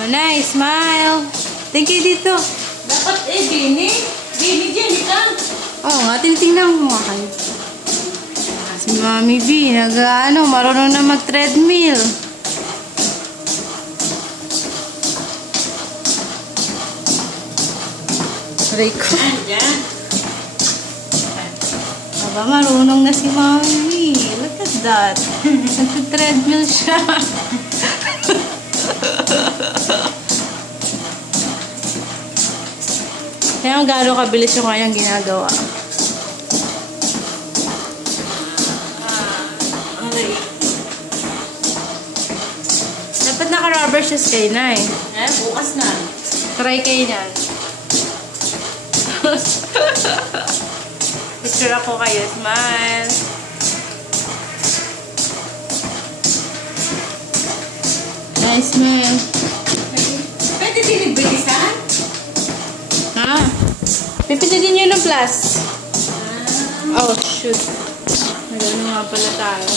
Oh, nice. Smile. Thank you dito. Dapat Bini. Bini dyan, ikaw. Oo nga, tinitingnan mo nga kayo. Si Mami B, marunong na mag-treadmill. Aray ko. Dyan. Aba, marunong na si Mami B. Look at that. Nag-treadmill siya. Kaya gano'n kabilis yung kanyang ginagawa. Dapat naka-rubber shoes kayo na eh. Bukas na. Try kayo yan. Picture ako kayo. Smile. Nice smile. Pwede din ibilisan? Ha? Pipilitin nyo ng plus. Oh, shoot. Nagano nga pala tayo.